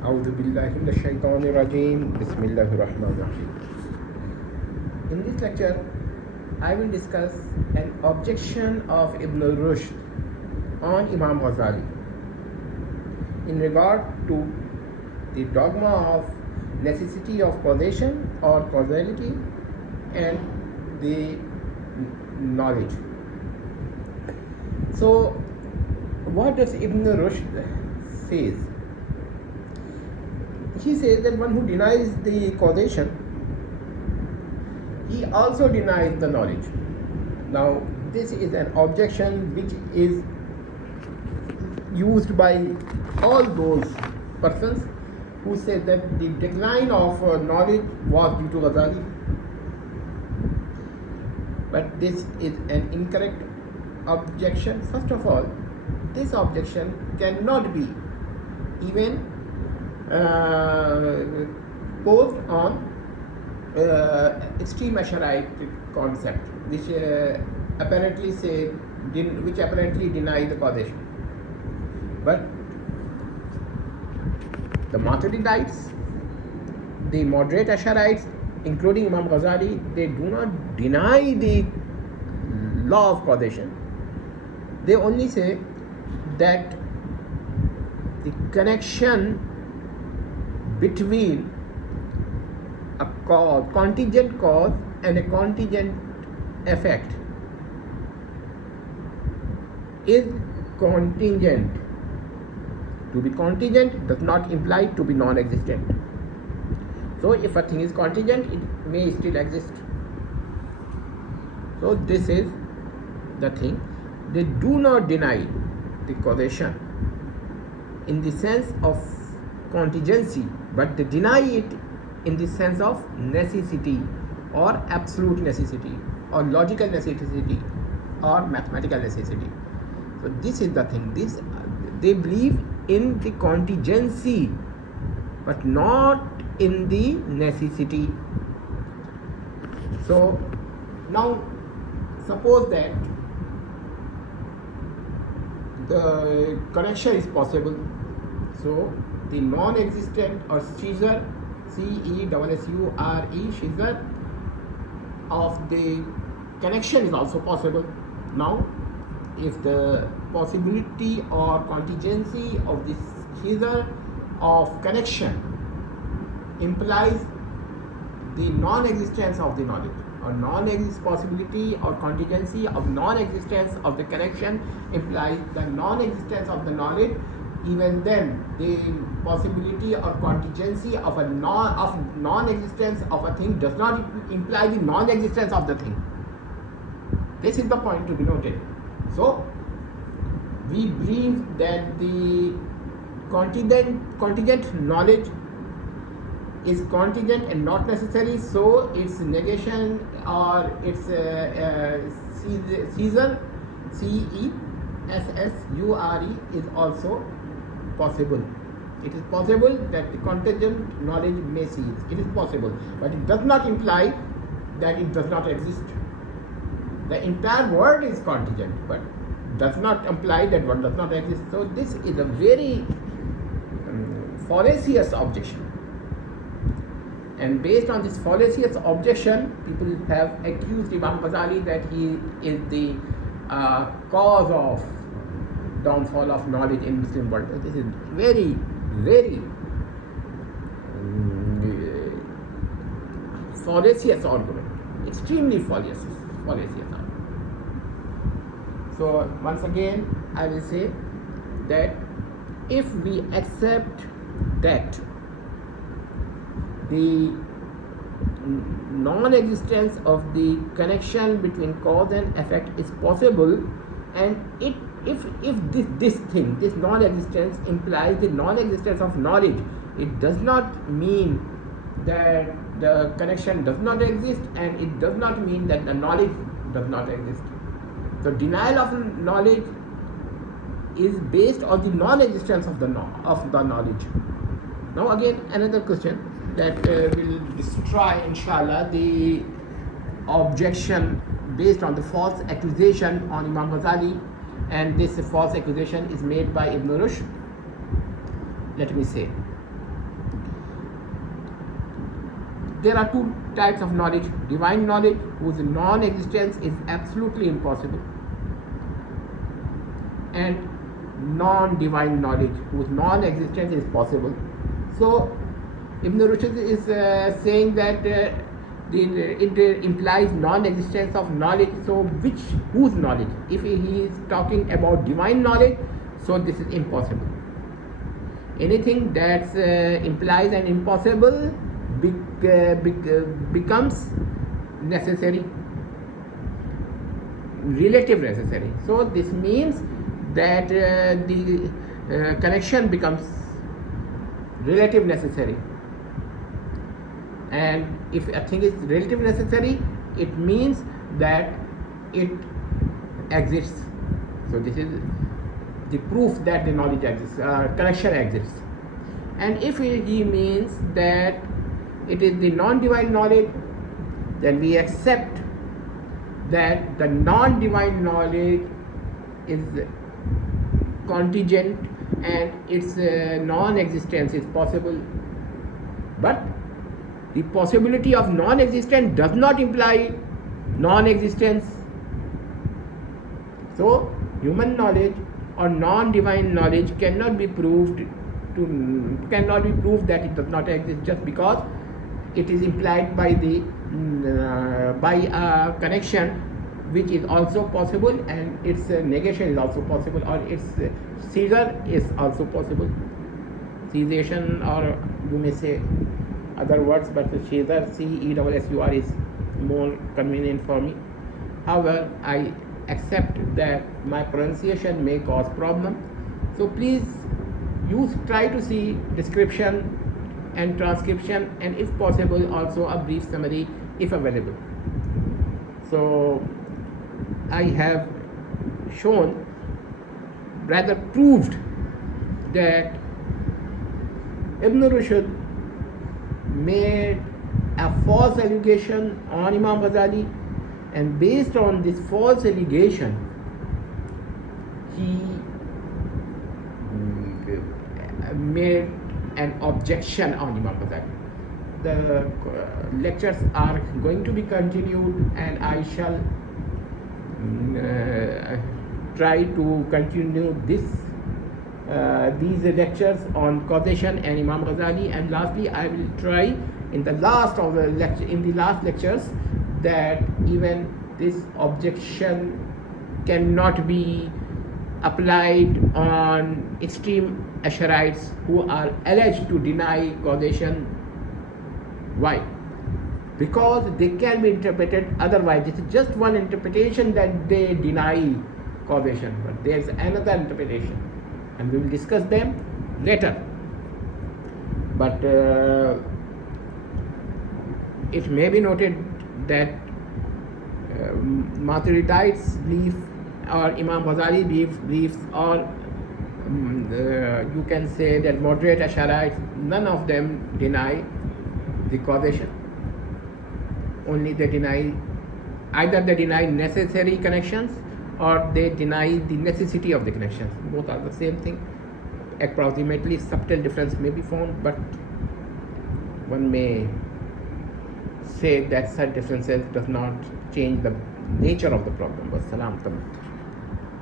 أعوذ بالله من الشيطان الرجيم بسم الله الرحمن الرحيم. In this lecture, I will discuss an objection of Ibn Rushd on Imam Al-Ghazali in regard to the dogma of necessity of causation or causality and the knowledge. So, what does Ibn Rushd says? He says that one who denies the causation, he also denies the knowledge. Now, this is an objection which is used by all those persons who say that the decline of knowledge was due to Ghazali. But this is an incorrect objection. First of all, this objection cannot be even posed on extreme Asharite concept, which apparently deny the causation. But the Maturidites, the moderate Asharites, including Imam Ghazali, they do not deny the law of causation. They only say that the connection between a contingent cause and a contingent effect is contingent. To be contingent does not imply to be non-existent. So if a thing is contingent, it may still exist. So this is the thing. They do not deny the causation in the sense of contingency, but they deny it in the sense of necessity or absolute necessity or logical necessity or mathematical necessity. So this is the thing. They believe in the contingency but not in the necessity. So now suppose that the connection is possible. So the non-existent or seizure, C-E-S-S-U-R-E, seizure of the connection is also possible. Now, if the possibility or contingency of this seizure of connection implies the non-existence of the knowledge, or possibility or contingency of non-existence of the connection implies the non-existence of the knowledge, even then the possibility or contingency of non-existence of a thing does not imply the non-existence of the thing. This is the point to be noted. So we believe that the contingent knowledge is contingent and not necessary, so its negation or its seizure, C-E-S-S-U-R-E, is also possible. It is possible that the contingent knowledge may cease. It is possible, but it does not imply that it does not exist. The entire world is contingent, but does not imply that one does not exist. So this is a very fallacious objection. And based on this fallacious objection, people have accused Imam Ghazali that he is the cause of downfall of knowledge in Muslim world. This is very, very fallacious argument, extremely fallacious argument. So once again, I will say that if we accept that the non-existence of the connection between cause and effect is possible, and if this non-existence implies the non-existence of knowledge, it does not mean that the connection does not exist, and it does not mean that the knowledge does not exist. So denial of knowledge is based on the non-existence of the knowledge. Now again, another question that will destroy, inshallah, the objection based on the false accusation on Imam Ghazali, and this false accusation is made by Ibn Rushd. Let me say there are two types of knowledge: divine knowledge, whose non-existence is absolutely impossible, and non-divine knowledge, whose non-existence is possible. So Ibn Rushd is saying that it implies non-existence of knowledge. So whose knowledge? If he is talking about divine knowledge, so this is impossible. Anything that implies an impossible becomes necessary, relative necessary. So this means that the connection becomes relative necessary. And if a thing is relative necessary, it means that it exists. So this is the proof that the knowledge exists, connection exists. And if he means that it is the non-divine knowledge, then we accept that the non-divine knowledge is contingent and its non-existence is possible. But the possibility of non-existence does not imply non-existence. So human knowledge or non-divine knowledge cannot be proved that it does not exist just because it is implied by a connection which is also possible, and its negation is also possible, or its seizure is also possible. Cessation, or you may say other words, but the seizure, C-E-S-S-U-R, is more convenient for me. However, I accept that my pronunciation may cause problem. So please try to see description and transcription, and if possible also a brief summary if available. So I have shown, rather proved, that Ibn Rushd made a false allegation on Imam Ghazali, and based on this false allegation he made an objection on Imam Ghazali. The lectures are going to be continued, and I shall try to continue these lectures on causation and Imam Ghazali. And lastly, I will try in the last lectures that even this objection cannot be applied on extreme Ash'arites who are alleged to deny causation. Why? Because they can be interpreted otherwise. This is just one interpretation that they deny causation, but there is another interpretation, and we will discuss them later. But it may be noted that Maturidites belief or Imam Ghazali beliefs, or you can say that moderate Ash'arites, none of them deny the causation. Only they deny, either they deny necessary connections or they deny the necessity of the connections. Both are the same thing. Approximately subtle difference may be found, but one may say that such differences does not change the nature of the problem. Wassalam.